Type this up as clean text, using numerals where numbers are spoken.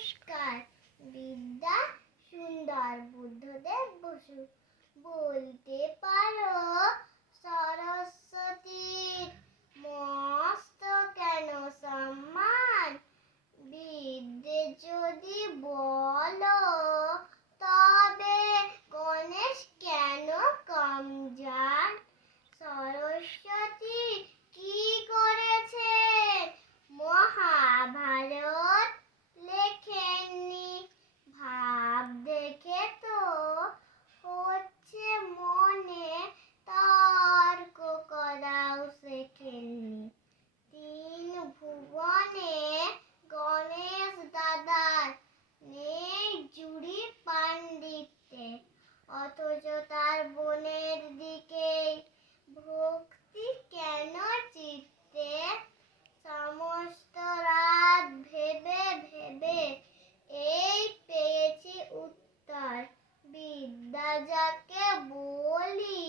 পুরস্কার বিদ্যা সুন্দর বুদ্ধদেব বসু। বলতে পারো সরস্বতীর মস্ত কেন সম্মান, বিদ্যে যদি বলো তবে গণেশ কেন কম জান। সরস্বতী কি করেছেন মহাভারত লেখেননি, ভাব দেখে তো হচ্ছে মনে তর্ক করাও শেখেননি। তিন ভুবনে গণেশ দাদার নেই জুড়ি পাণ্ডিত্যে, অথচ তার বোনের দিকে ভক্তি কেন চিত্তে। সমস্ত রাত ভেবে ভেবে এই পেয়েছি উত্তর, বিদ্যা যাকে বলি